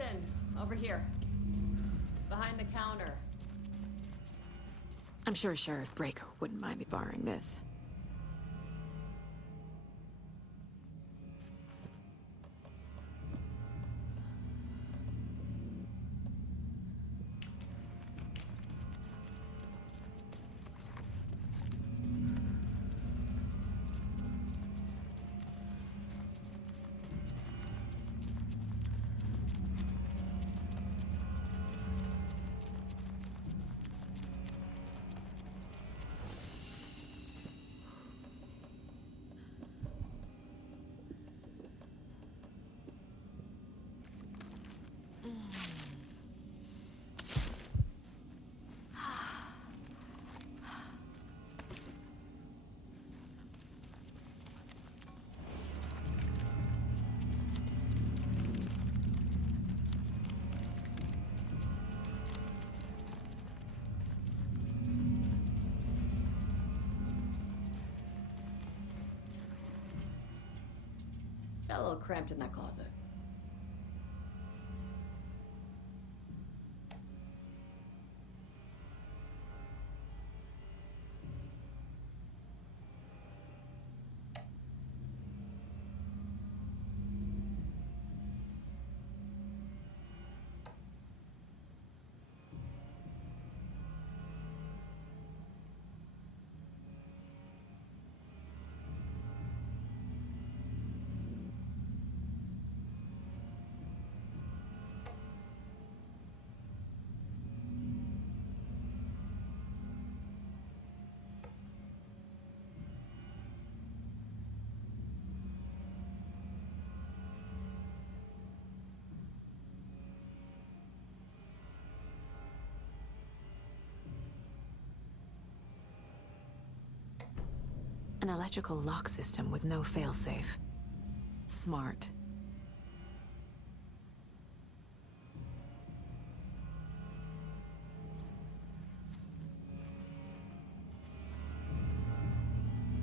Listen, over here. Behind the counter. I'm sure Sheriff Breaker wouldn't mind me borrowing this. Got a little cramped in that closet. An electrical lock system with no failsafe. Smart.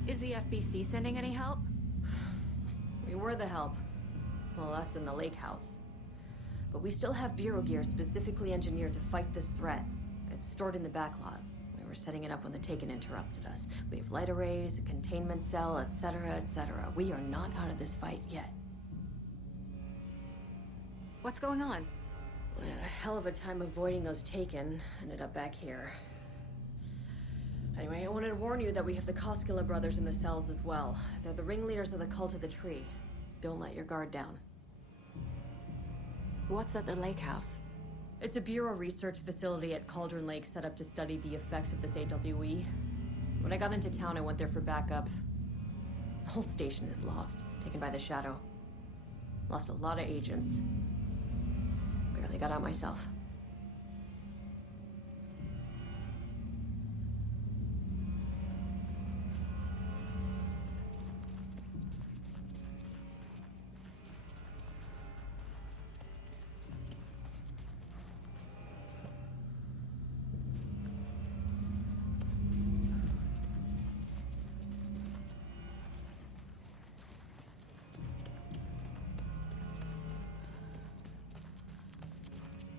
Is the FBC sending any help? We were the help. Well, us in the lake house. But we still have Bureau gear specifically engineered to fight this threat. It's stored in the backlot. We were setting it up when the Taken interrupted us. We have light arrays, a containment cell, etc., etc. We are not out of this fight yet. What's going on? We had a hell of a time avoiding those Taken. Ended up back here. Anyway, I wanted to warn you that we have the Koskela brothers in the cells as well. They're the ringleaders of the Cult of the Tree. Don't let your guard down. What's at the lake house? It's a Bureau research facility at Cauldron Lake set up to study the effects of this AWE. When I got into town, I went there for backup. The whole station is lost, taken by the Shadow. Lost a lot of agents. Barely got out myself.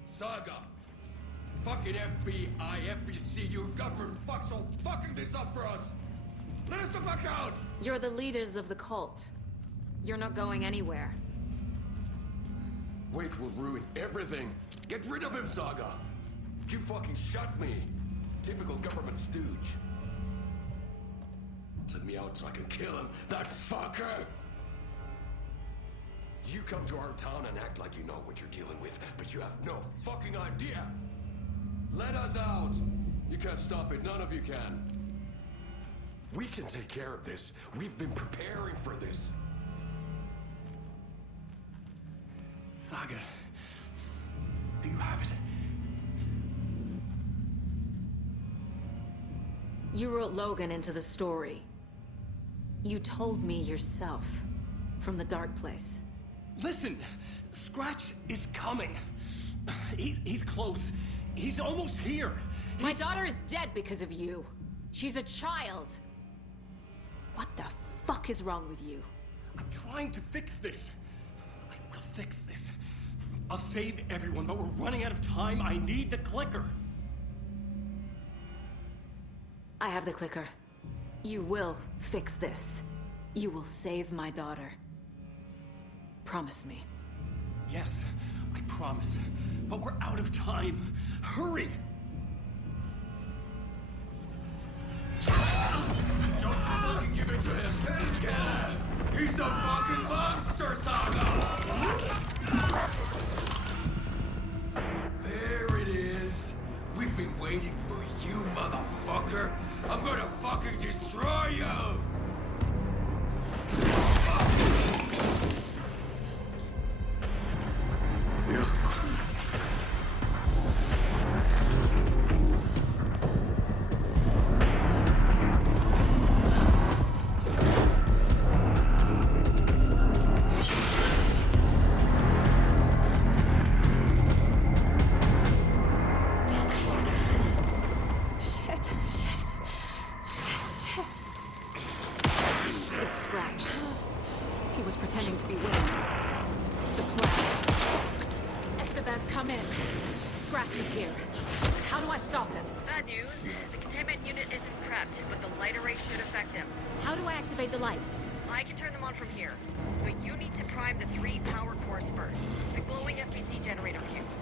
Saga! Fucking FBI, FBC, you government fucks all fucking this up for us! Let us the fuck out! You're the leaders of the cult. You're not going anywhere. Wait will ruin everything! Get rid of him, Saga! You fucking shot me! Typical government stooge. Let me out so I can kill him, that fucker! You come to our town and act like you know what you're dealing with, but you have no fucking idea! Let us out! You can't stop it, none of you can. We can take care of this. We've been preparing for this. Saga, do you have it? You wrote Logan into the story. You told me yourself. From the dark place. Listen! Scratch is coming. He's close. He's almost here. My daughter is dead because of you. She's a child. What the fuck is wrong with you? I'm trying to fix this. I will fix this. I'll save everyone, but we're running out of time. I need the clicker. I have the clicker. You will fix this. You will save my daughter. Promise me. Yes, I promise. But we're out of time. Hurry! Don't fucking give it to him! He's a fucking monster, Saga! There it is. We've been waiting for you, motherfucker. I'm gonna fucking destroy you! It's Scratch. He was pretending to be Wade. The plan's fucked. Estevez, come in. Scratch is here. How do I stop him? Bad news. The containment unit isn't prepped, but the light array should affect him. How do I activate the lights? I can turn them on from here, but you need to prime the 3 power cores first. The glowing FBC generator fuse.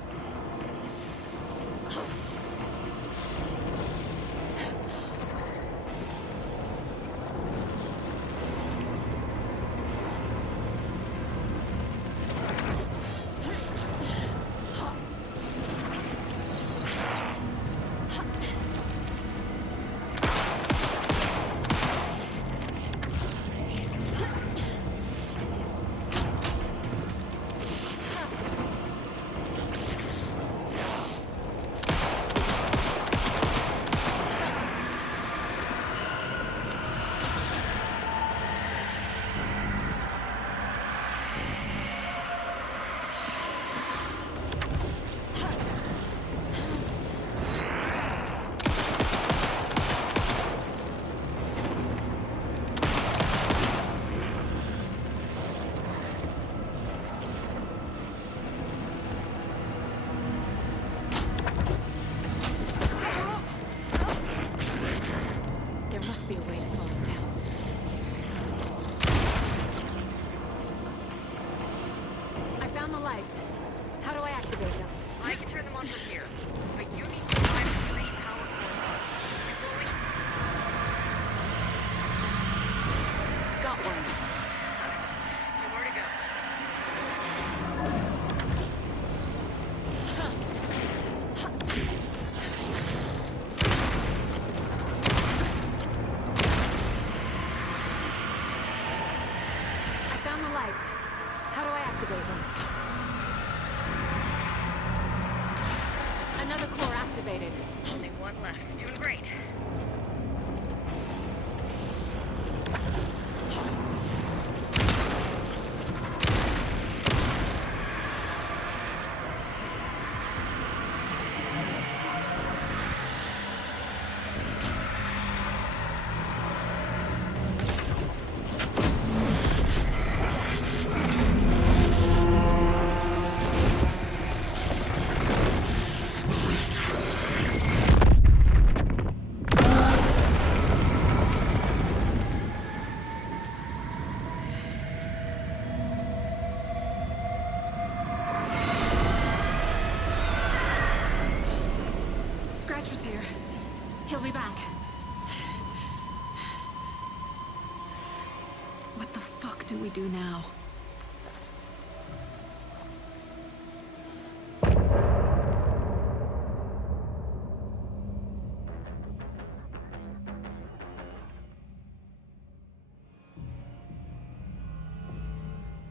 There must be a way to slow him down. I found the lights. How do I activate them? I can turn them on from here, but you need to prime the 3 power cores first. The glowing... Got one. 2 more to go. I found the lights. How do I activate them? Another core activated. Only 1 left. Doing great. Scratcher's here. He'll be back. What the fuck do we do now?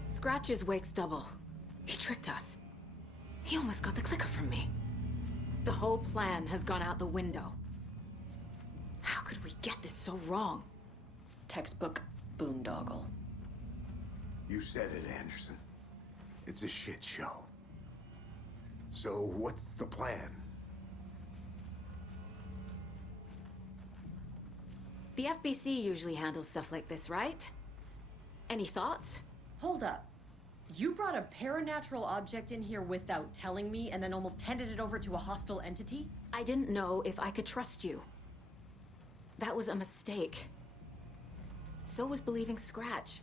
Scratch's wake's double. He tricked us. He almost got the clicker from me. The whole plan has gone out the window. How could we get this so wrong? Textbook boondoggle. You said it, Anderson. It's a shit show. So what's the plan? The FBC usually handles stuff like this, right? Any thoughts? Hold up. You brought a paranatural object in here without telling me and then almost handed it over to a hostile entity? I didn't know if I could trust you. That was a mistake. So was believing Scratch.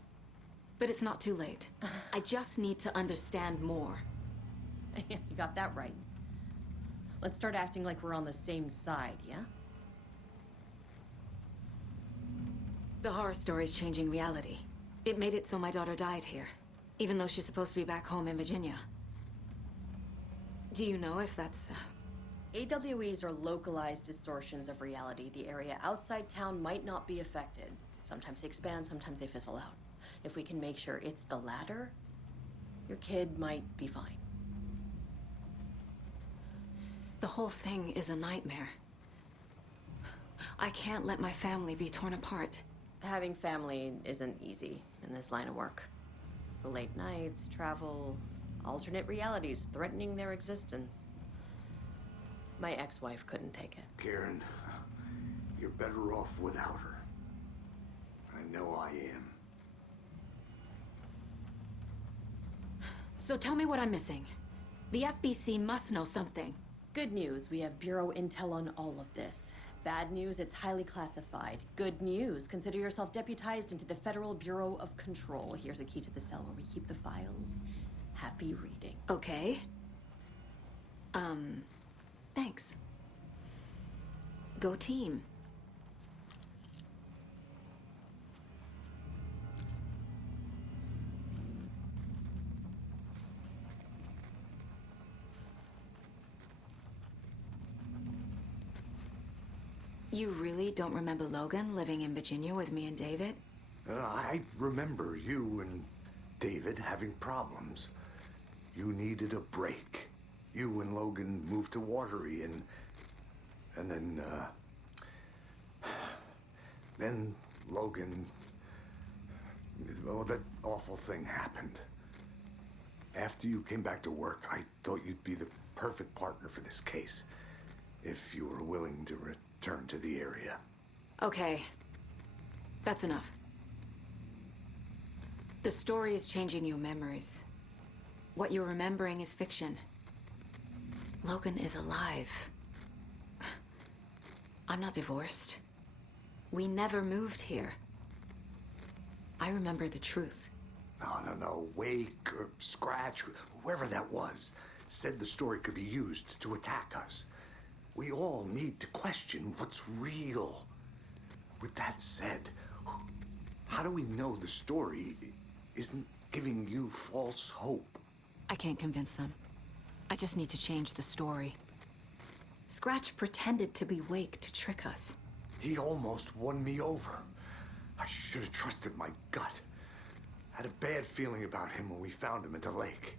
But it's not too late. I just need to understand more. You got that right. Let's start acting like we're on the same side, yeah? The horror story's changing reality. It made it so my daughter died here, even though she's supposed to be back home in Virginia. Do you know if that's... AWEs are localized distortions of reality. The area outside town might not be affected. Sometimes they expand, sometimes they fizzle out. If we can make sure it's the latter, your kid might be fine. The whole thing is a nightmare. I can't let my family be torn apart. Having family isn't easy in this line of work. The late nights, travel, alternate realities threatening their existence. My ex-wife couldn't take it. Karen, you're better off without her. I know I am. So tell me what I'm missing. The FBC must know something. Good news, we have Bureau intel on all of this. Bad news, it's highly classified. Good news, consider yourself deputized into the Federal Bureau of Control. Here's a key to the cell where we keep the files. Happy reading. Okay. Thanks. Go team. You really don't remember Logan living in Virginia with me and David? I remember you and David having problems. You needed a break. You and Logan moved to Watery and then Logan, well, that awful thing happened. After you came back to work, I thought you'd be the perfect partner for this case, if you were willing to return to the area. Okay. That's enough. The story is changing your memories. What you're remembering is fiction. Logan is alive. I'm not divorced. We never moved here. I remember the truth. No. Wake or Scratch, whoever that was, said the story could be used to attack us. We all need to question what's real. With that said, how do we know the story isn't giving you false hope? I can't convince them. I just need to change the story. Scratch pretended to be Wake to trick us. He almost won me over. I should have trusted my gut. I had a bad feeling about him when we found him at the lake.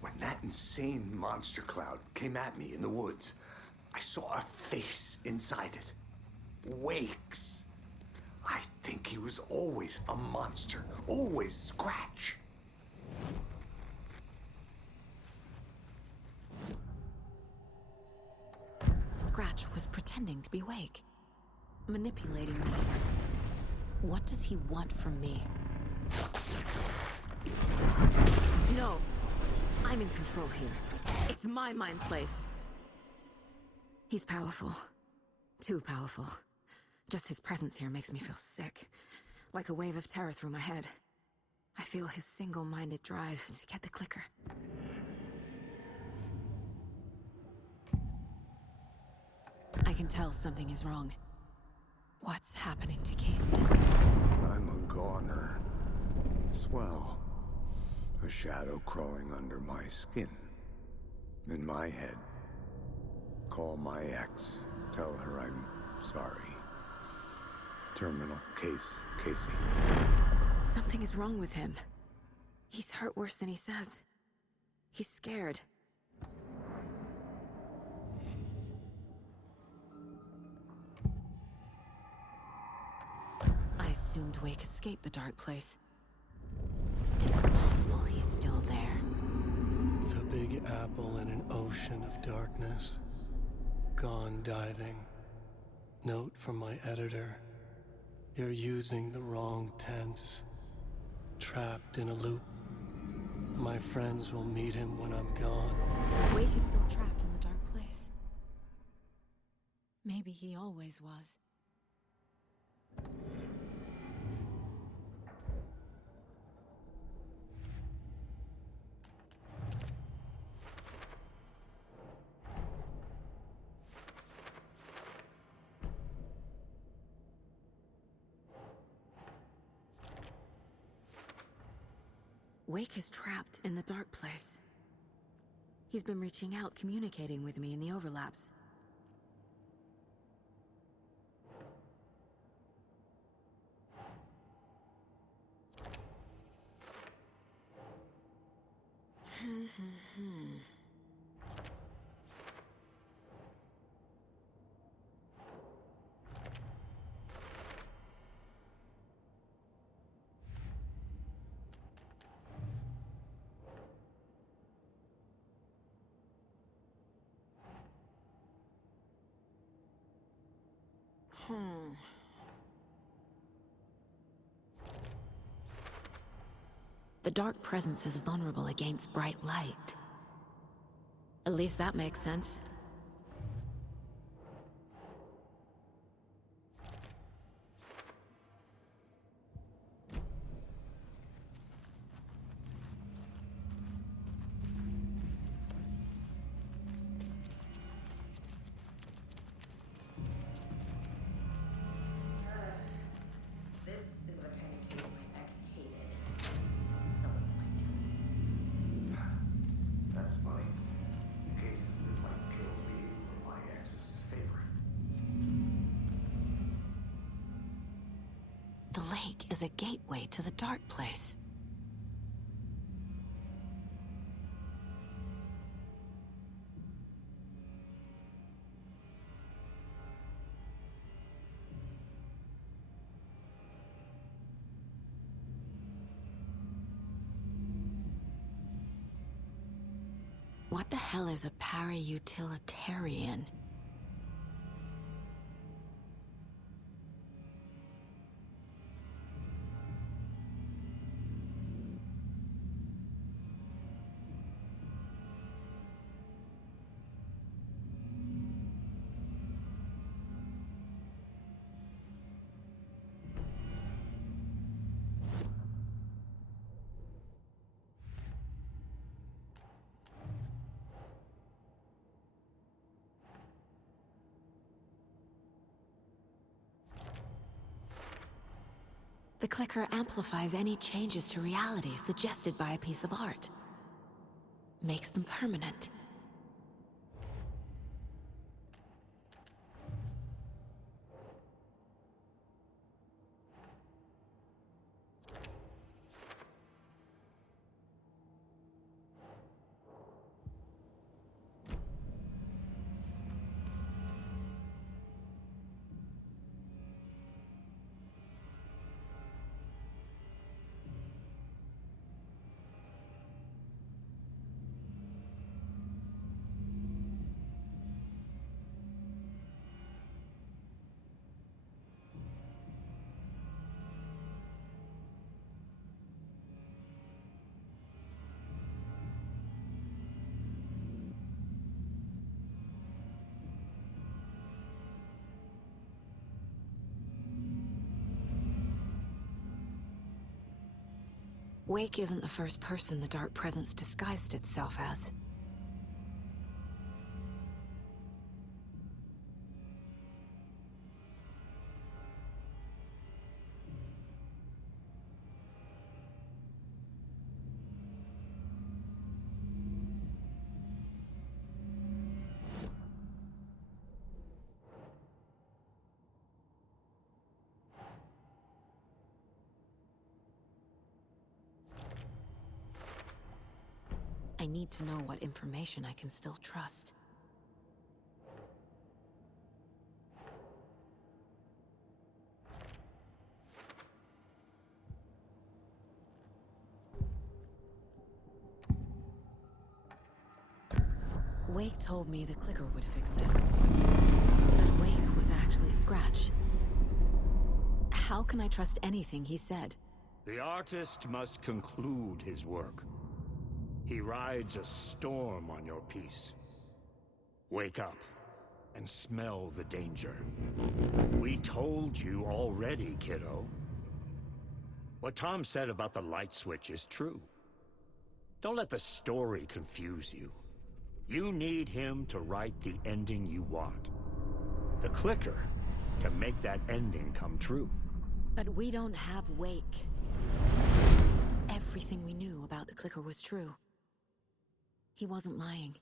When that insane monster cloud came at me in the woods, I saw a face inside it. Wake's. I think he was always a monster. Always Scratch. Scratch was pretending to be Wake. Manipulating me. What does he want from me? No. I'm in control here. It's my mind place. He's powerful. Too powerful. Just his presence here makes me feel sick. Like a wave of terror through my head. I feel his single-minded drive to get the clicker. I can tell something is wrong. What's happening to Casey? I'm a goner. Swell. A shadow crawling under my skin. In my head. Call my ex. Tell her I'm sorry. Terminal case, Casey. Something is wrong with him. He's hurt worse than he says. He's scared. I assumed Wake escaped the dark place. Is it possible he's still there? The Big Apple in an ocean of darkness. Gone diving. Note from my editor. You're using the wrong tense. Trapped in a loop. My friends will meet him when I'm gone. Wake is still trapped in the dark place. Maybe he always was. Wake is trapped in the dark place. He's been reaching out, communicating with me in the overlaps. The dark presence is vulnerable against bright light. At least that makes sense. This is the kind of case my ex hated. No one's mind. That's funny. Cases that might kill me were my ex's favorite. The lake is a gateway to the dark place. What the hell is a para-utilitarian? The clicker amplifies any changes to reality suggested by a piece of art. Makes them permanent. Wake isn't the first person the dark presence disguised itself as. I need to know what information I can still trust. Wake told me the clicker would fix this. But Wake was actually Scratch. How can I trust anything he said? The artist must conclude his work. He rides a storm on your peace. Wake up and smell the danger. We told you already, kiddo. What Tom said about the light switch is true. Don't let the story confuse you. You need him to write the ending you want. The clicker can make that ending come true. But we don't have Wake. Everything we knew about the clicker was true. He wasn't lying.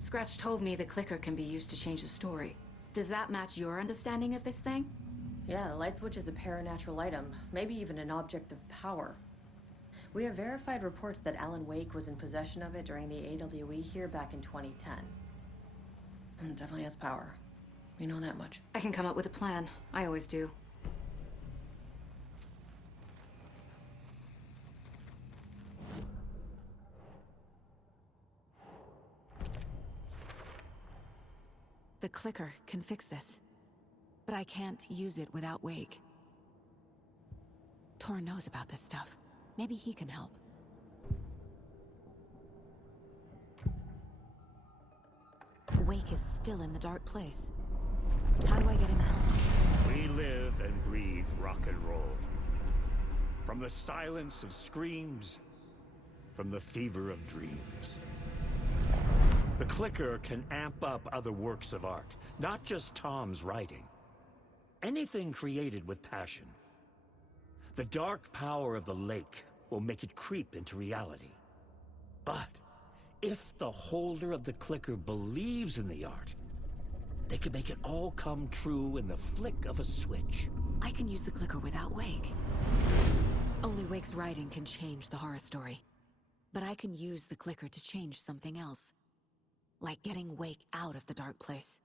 Scratch told me the clicker can be used to change the story. Does that match your understanding of this thing? Yeah, the light switch is a paranatural item, maybe even an object of power. We have verified reports that Alan Wake was in possession of it during the AWE here back in 2010. It definitely has power. We know that much. I can come up with a plan. I always do. The clicker can fix this. But I can't use it without Wake. Tor knows about this stuff. Maybe he can help. Wake is still in the dark place. How do I get him out? We live and breathe rock and roll. From the silence of screams, from the fever of dreams. The clicker can amp up other works of art, not just Tom's writing. Anything created with passion. The dark power of the lake will make it creep into reality. But if the holder of the clicker believes in the art, they can make it all come true in the flick of a switch. I can use the clicker without Wake. Only Wake's writing can change the horror story. But I can use the clicker to change something else. Like getting Wake out of the dark place.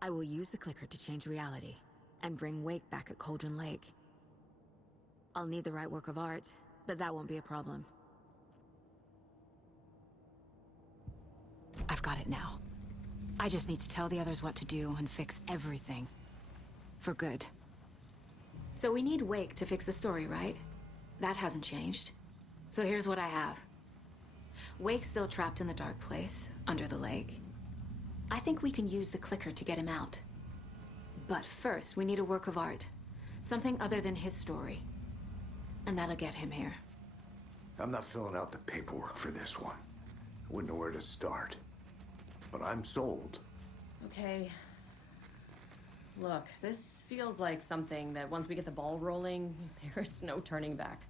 I will use the clicker to change reality, and bring Wake back at Cauldron Lake. I'll need the right work of art, but that won't be a problem. I've got it now. I just need to tell the others what to do and fix everything. For good. So we need Wake to fix the story, right? That hasn't changed. So here's what I have. Wake's still trapped in the dark place, under the lake. I think we can use the clicker to get him out. But first, we need a work of art. Something other than his story. And that'll get him here. I'm not filling out the paperwork for this one. I wouldn't know where to start. But I'm sold. Okay. Look, this feels like something that once we get the ball rolling, there's no turning back.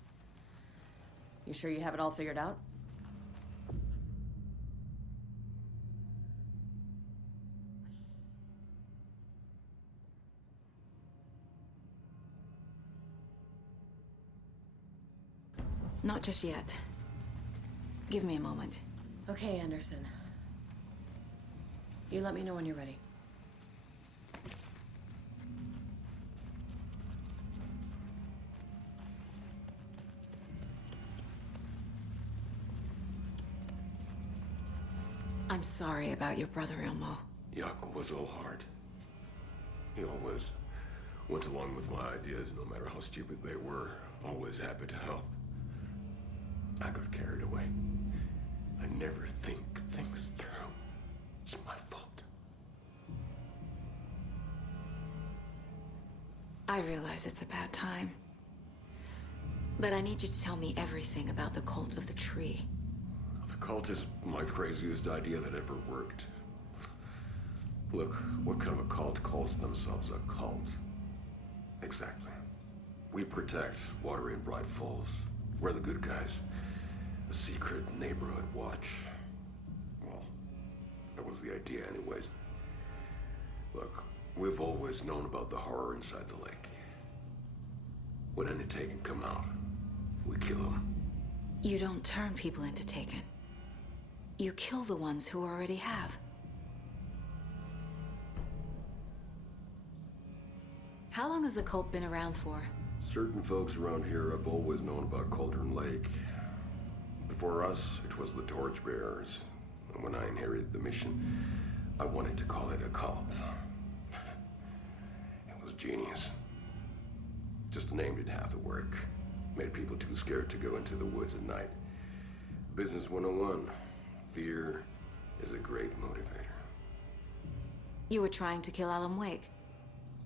You sure you have it all figured out? Not just yet. Give me a moment. Okay, Anderson. You let me know when you're ready. I'm sorry about your brother, Ilmo. Yaakov was all hard. He always went along with my ideas, no matter how stupid they were. Always happy to help. I got carried away. I never think things through. It's my fault. I realize it's a bad time. But I need you to tell me everything about the Cult of the Tree. The cult is my craziest idea that ever worked. Look, what kind of a cult calls themselves a cult? Exactly. We protect Watery and Bright Falls. We're the good guys. A secret neighborhood watch. Well, that was the idea anyways. Look, we've always known about the horror inside the lake. When any Taken come out, we kill them. You don't turn people into Taken. You kill the ones who already have. How long has the cult been around for? Certain folks around here have always known about Cauldron Lake. Before us, it was the Torchbearers. And when I inherited the mission, I wanted to call it a cult. It was genius. Just named it half the work. Made people too scared to go into the woods at night. Business 101. Fear is a great motivator. You were trying to kill Alan Wake.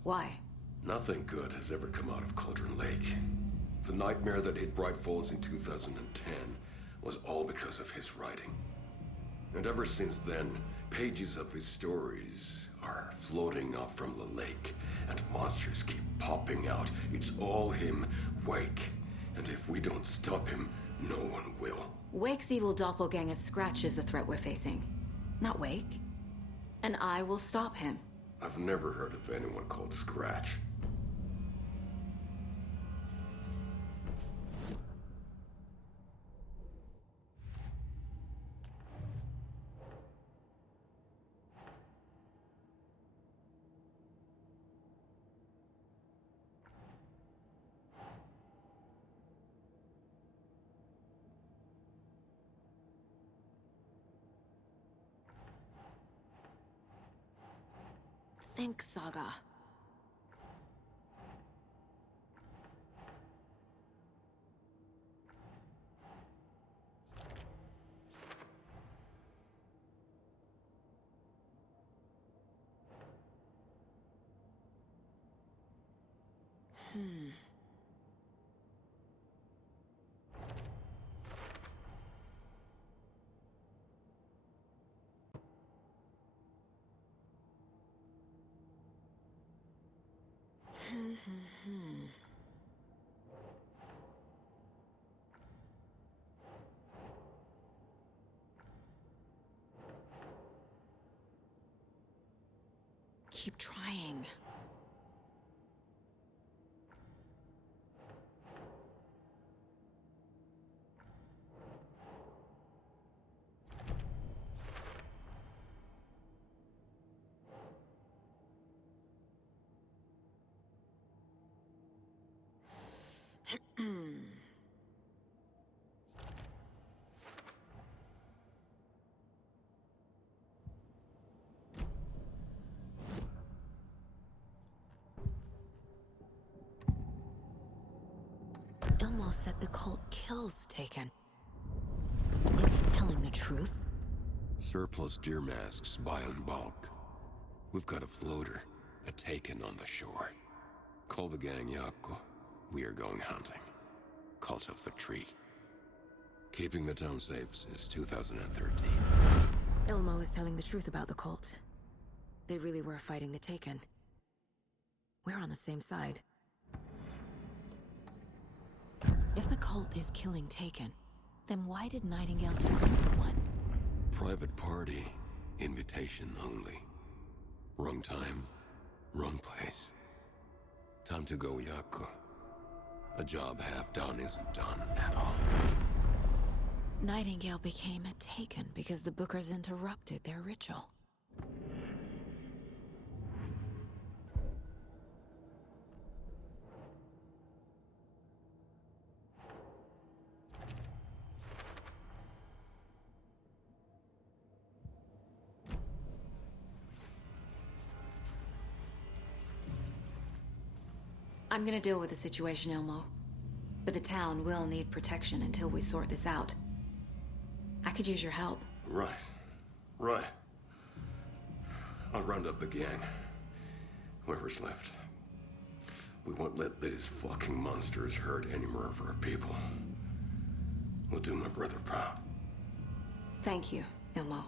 Why? Nothing good has ever come out of Cauldron Lake. The nightmare that hit Bright Falls in 2010 was all because of his writing. And ever since then, pages of his stories are floating up from the lake, and monsters keep popping out. It's all him, Wake. And if we don't stop him, no one will. Wake's evil doppelganger Scratch is the threat we're facing, not Wake. And I will stop him. I've never heard of anyone called Scratch. Think, Saga. Keep trying. Ilmo said the cult kills Taken. Is he telling the truth? Surplus deer masks buy in bulk. We've got a floater, a Taken on the shore. Call the gang Yako. We are going hunting. Cult of the Tree. Keeping the town safe since 2013. Ilmo is telling the truth about the cult. They really were fighting the Taken. We're on the same side. If the cult is killing Taken, then why did Nightingale turn into one? Private party. Invitation only. Wrong time. Wrong place. Time to go, Yako. A job half done isn't done at all. Nightingale became a Taken because the Bookers interrupted their ritual. I'm gonna deal with the situation, Ilmo. But the town will need protection until we sort this out. I could use your help. Right. Right. I'll round up the gang. Whoever's left. We won't let these fucking monsters hurt any more of our people. We'll do my brother proud. Thank you, Ilmo.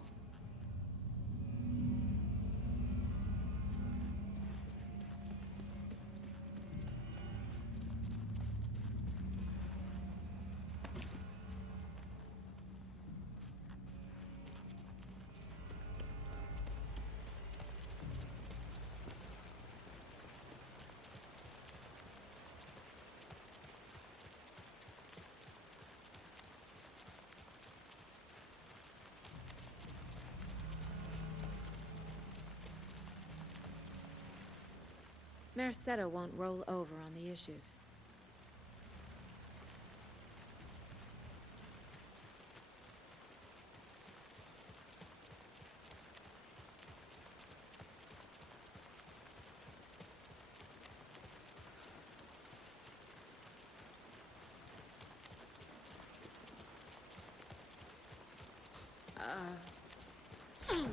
Merceda won't roll over on the issues.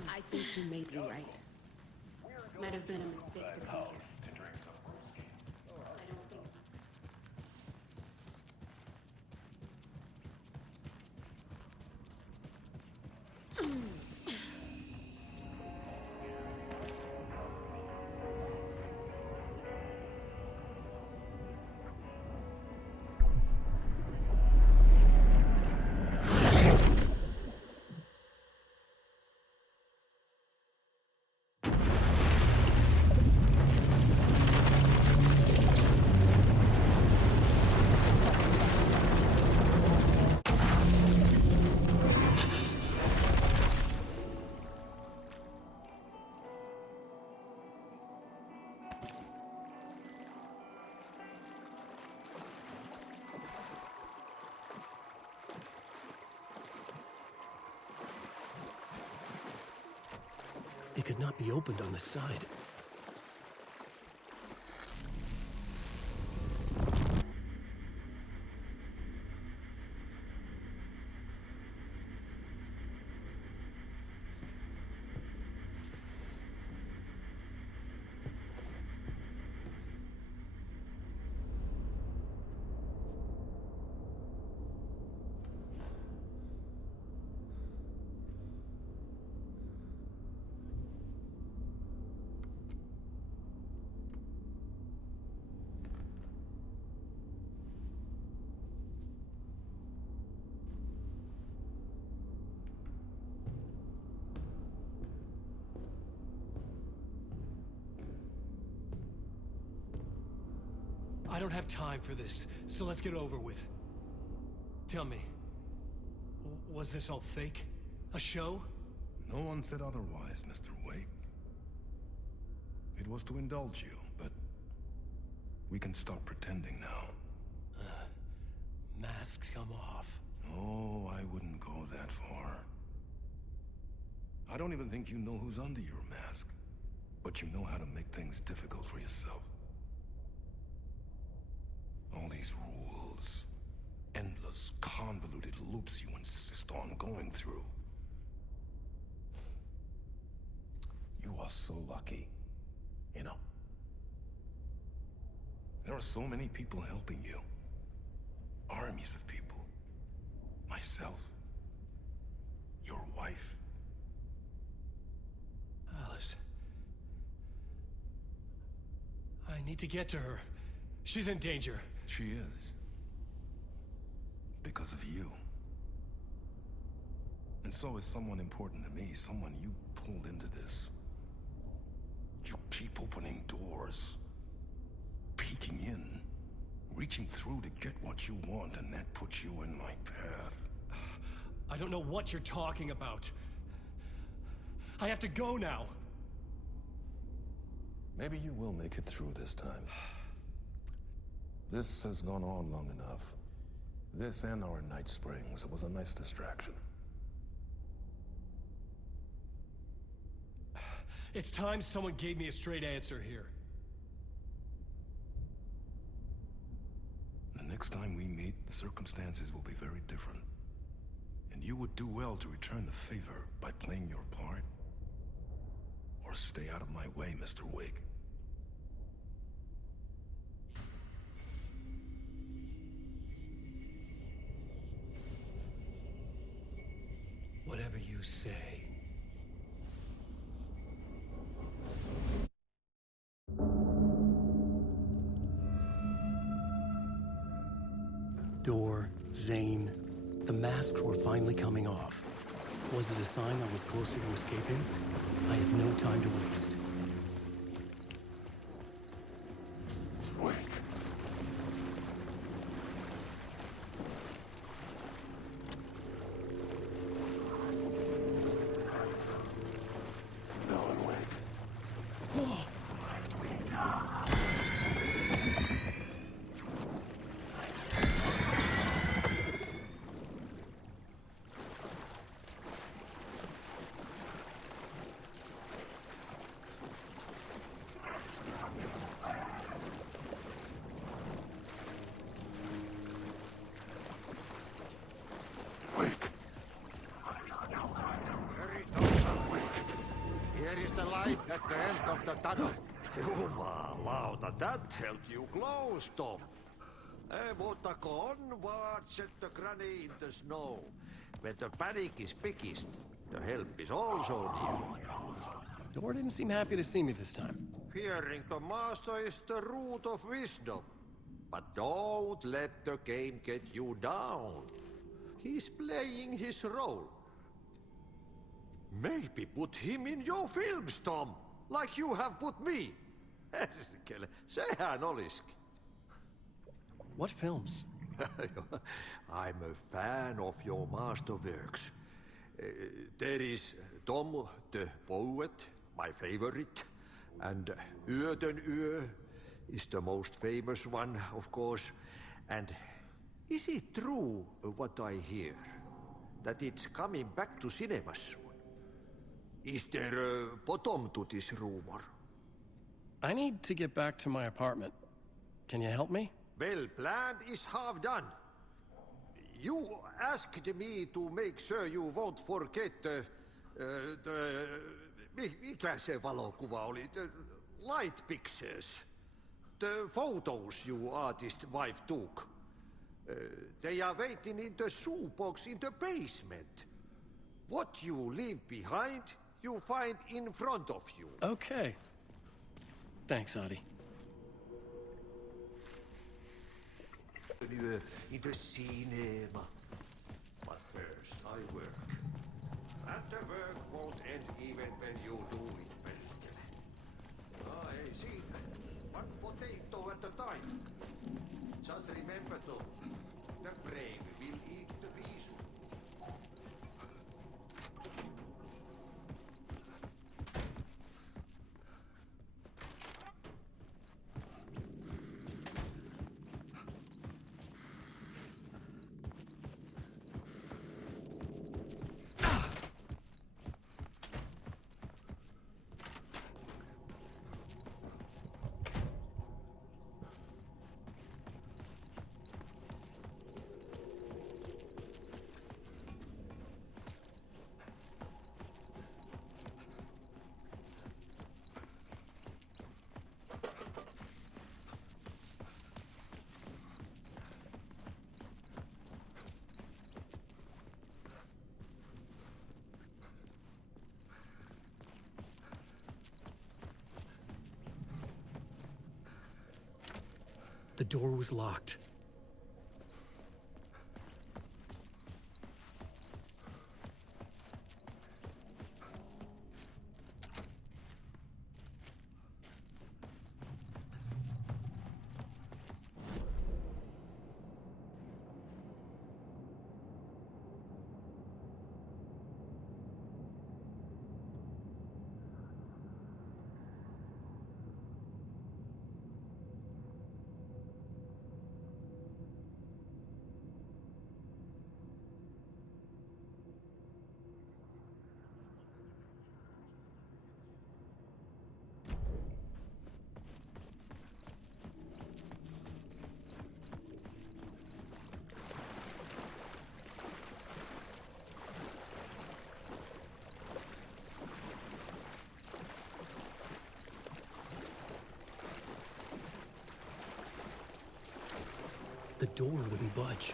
I think you may be right. Might have been a mistake to come here. I don't think... It could not be opened on the side. I don't have time for this, so let's get it over with. Tell me, was this all fake? A show? No one said otherwise, Mr. Wake. It was to indulge you, but we can stop pretending now. Masks come off. Oh, I wouldn't go that far. I don't even think you know who's under your mask, but you know how to make things difficult for yourself. All these rules, endless, convoluted loops you insist on going through. You are so lucky, you know. There are so many people helping you. Armies of people. Myself. Your wife. Alice. I need to get to her. She's in danger. She is. Because of you. And so is someone important to me, someone you pulled into this. You keep opening doors. Peeking in. Reaching through to get what you want, and that puts you in my path. I don't know what you're talking about. I have to go now. Maybe you will make it through this time. This has gone on long enough. This and our Night Springs. It was a nice distraction. It's time someone gave me a straight answer here. The next time we meet, the circumstances will be very different. And you would do well to return the favor by playing your part. Or stay out of my way, Mr. Wake. Whatever you say. Door, Zane, the masks were finally coming off. Was it a sign I was closer to escaping? I had no time to waste. Wake. No, Wake. at the end of the tunnel. Jumalauta, that held you close, Tom. Mutta on watch the granny in the snow. When the panic is biggest, the help is also near. Door didn't seem happy to see me this time. Fearing the master is the root of wisdom. But don't let the game get you down. He's playing his role. Maybe put him in your films, Tom. Like you have put me. Sehän olisikin. What films? I'm a fan of your masterworks. There is Tom the Poet, my favorite, and Yöden Yö is the most famous one, of course. And is it true what I hear? That it's coming back to cinemas soon? Is there a bottom to this rumor? I need to get back to my apartment. Can you help me? Well, plan is half done. You asked me to make sure you won't forget mikä se valokuva oli? The light pictures. The photos your artist wife took. They are waiting in the shoebox in the basement. What you leave behind, you find in front of you. Okay. Thanks, Adi. In the cinema. But first I work. And the work won't end even when you do it, Pelkele. Ei siinä. One potato at a time. Just remember though, the brave will eat the pisu. The door was locked. The door wouldn't budge.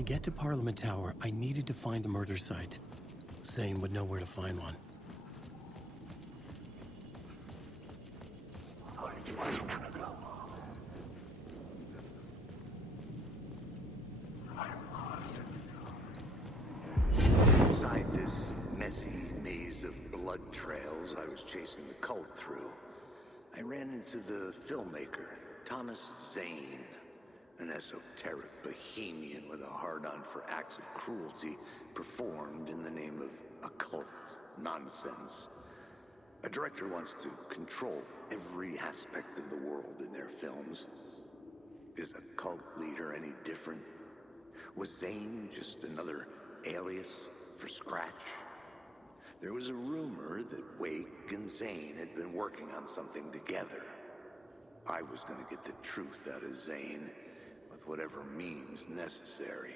To get to Parliament Tower, I needed to find a murder site. Zane would know where to find one. Inside this messy maze of blood trails I was chasing the cult through, I ran into the filmmaker, Thomas Zane, an esoteric bohemian with a hard-on for acts of cruelty performed in the name of occult nonsense. A director wants to control every aspect of the world in their films. Is a cult leader any different? Was Zane just another alias for Scratch? There was a rumor that Wake and Zane had been working on something together. I was gonna get the truth out of Zane with whatever means necessary.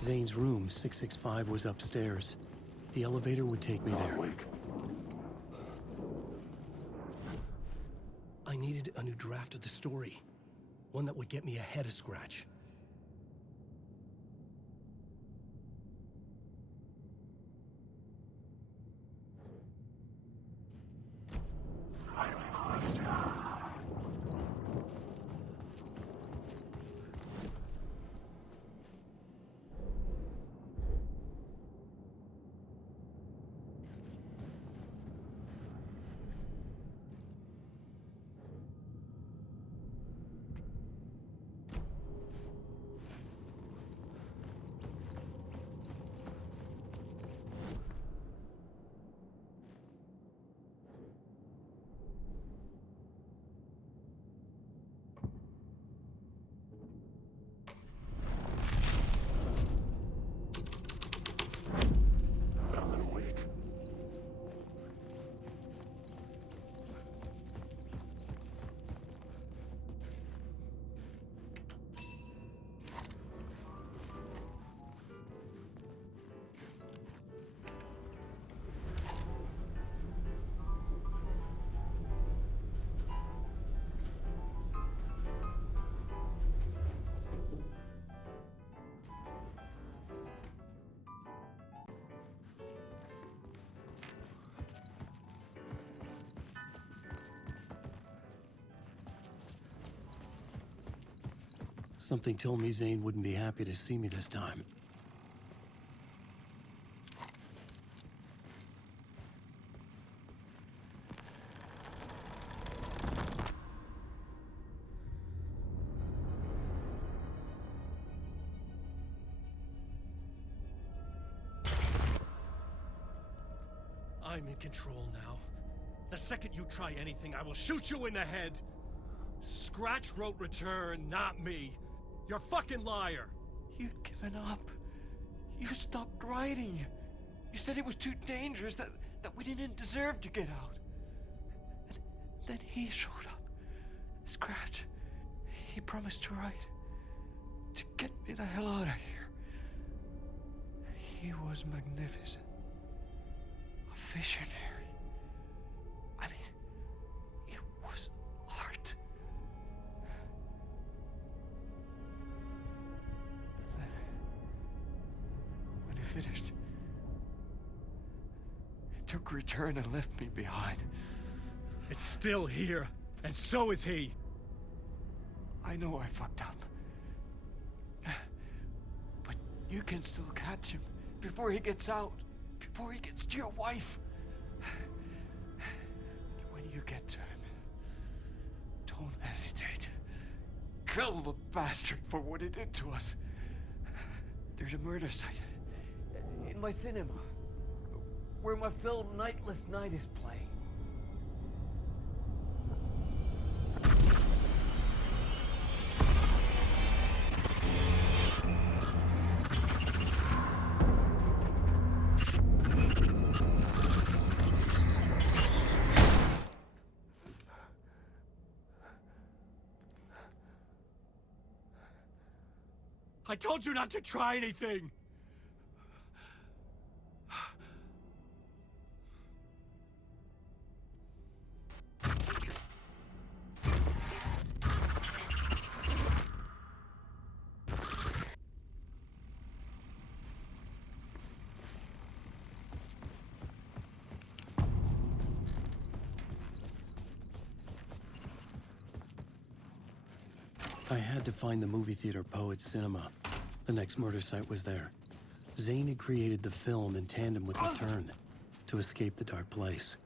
Zane's room, 665, was upstairs. The elevator would take me there. I needed a new draft of the story. One that would get me ahead of Scratch. Something told me Zane wouldn't be happy to see me this time. I'm in control now. The second you try anything, I will shoot you in the head. Scratch wrote Return, not me. You're a fucking liar. You'd given up. You stopped writing. You said it was too dangerous, that we didn't deserve to get out. And then he showed up. Scratch. He promised to write. To get me the hell out of here. He was magnificent. A visionary. I mean, it was art. But then, when he finished, he took Return and left me behind. It's still here, and so is he. I know I fucked up. But you can still catch him before he gets out, before he gets to your wife. When you get to him, don't hesitate. Kill the bastard for what he did to us. There's a murder site in my cinema, where my film Nightless Night is playing. I told you not to try anything! I had to find the movie theater Poets Cinema. The next murder site was there. Zane had created the film in tandem with Return to escape the dark place.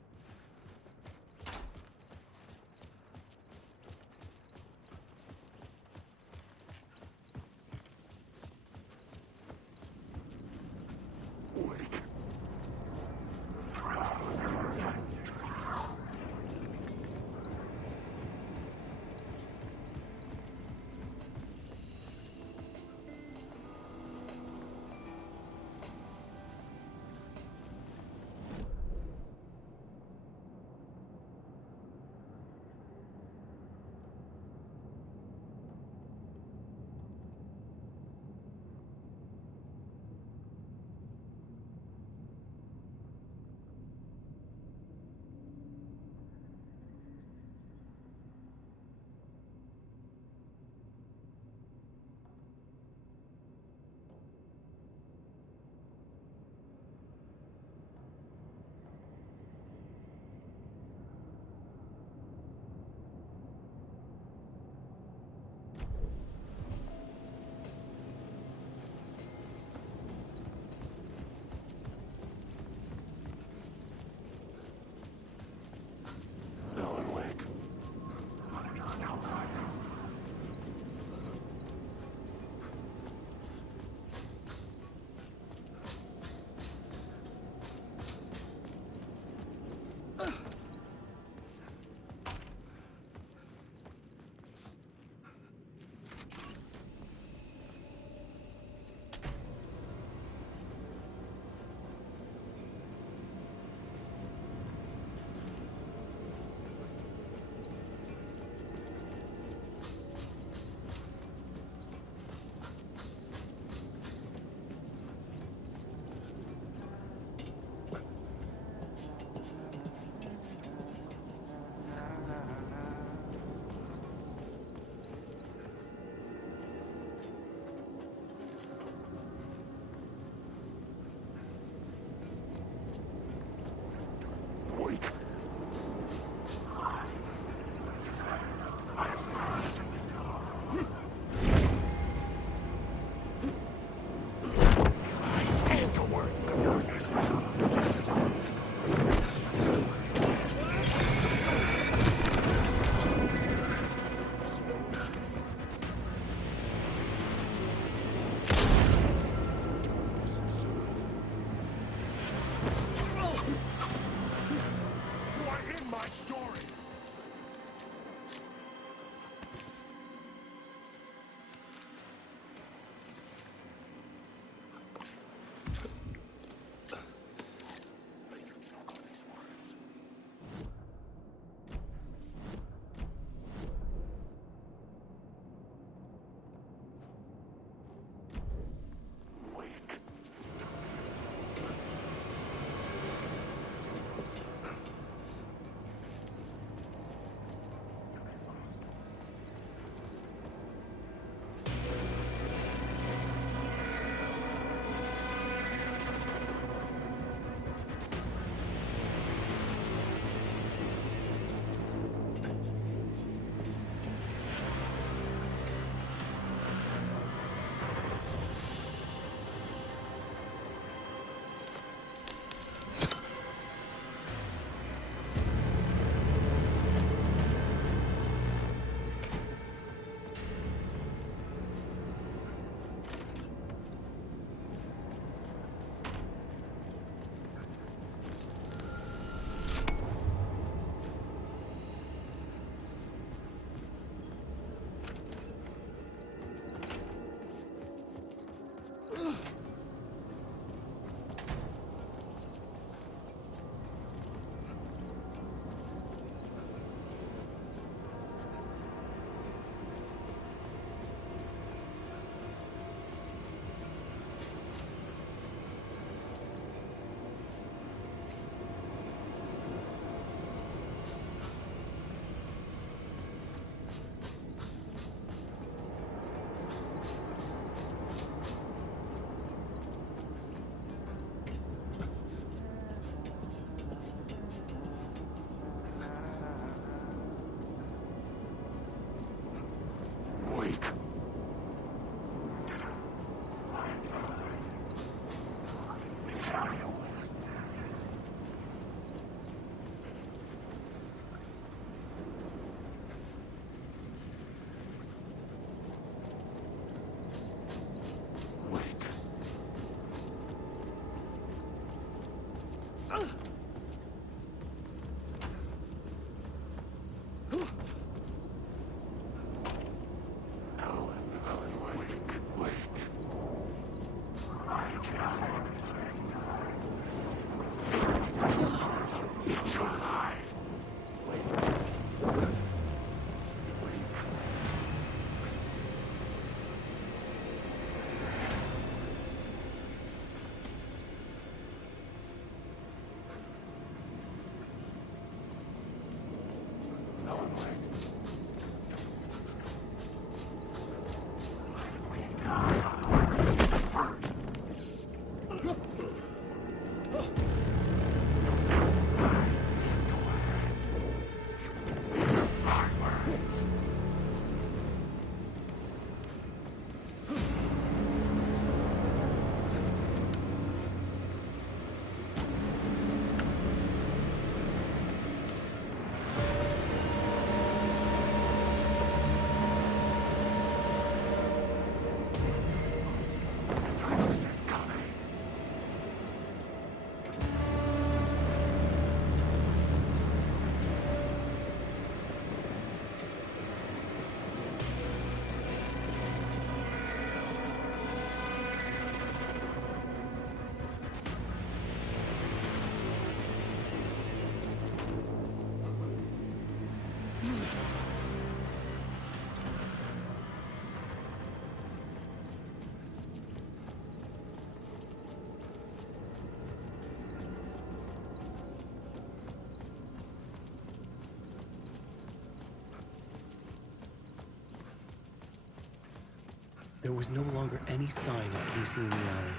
There was no longer any sign of Casey in the alley.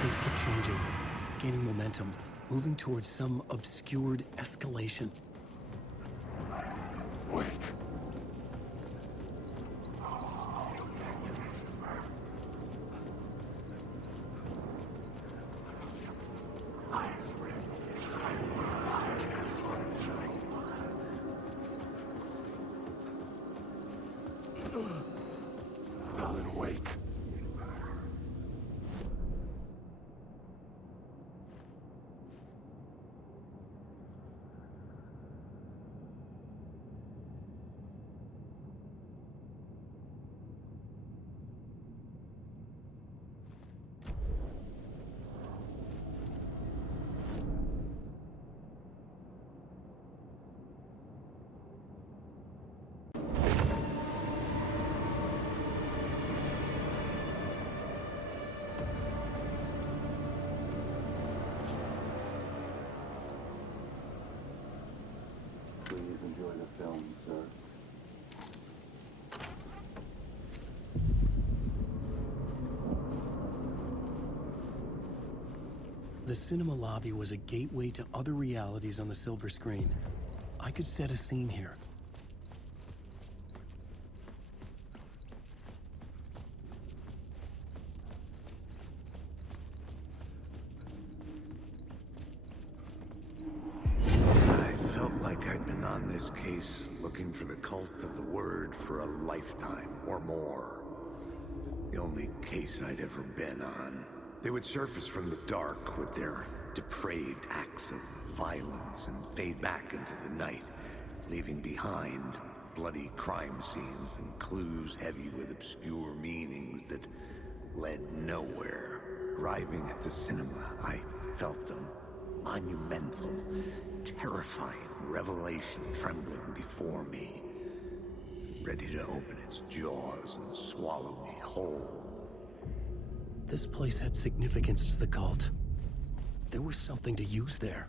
Things kept changing, gaining momentum, moving towards some obscured escalation. Wait. Alan Wake. Please enjoy the film, sir. The cinema lobby was a gateway to other realities on the silver screen. I could set a scene here. I felt like I'd been on this case looking for the cult of the word for a lifetime or more. The only case I'd ever been on. They would surface from the dark with their depraved acts of violence and fade back into the night, leaving behind bloody crime scenes and clues heavy with obscure meanings that led nowhere. Arriving at the cinema, I felt a monumental, terrifying revelation trembling before me, ready to open its jaws and swallow me whole. This place had significance to the cult. There was something to use there.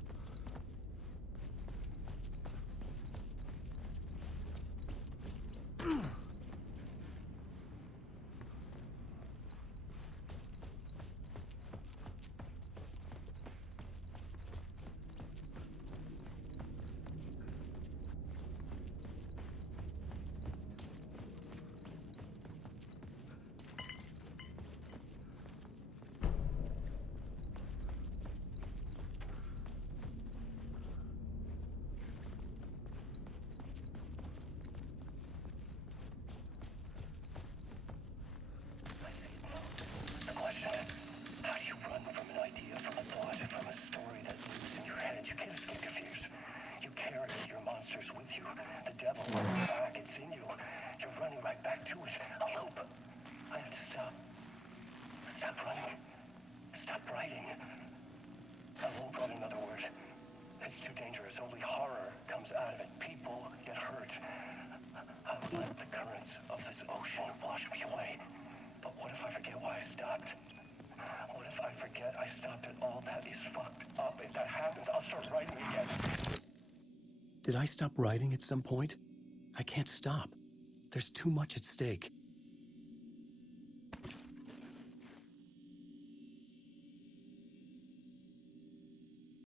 Did I stop writing at some point? I can't stop. There's too much at stake.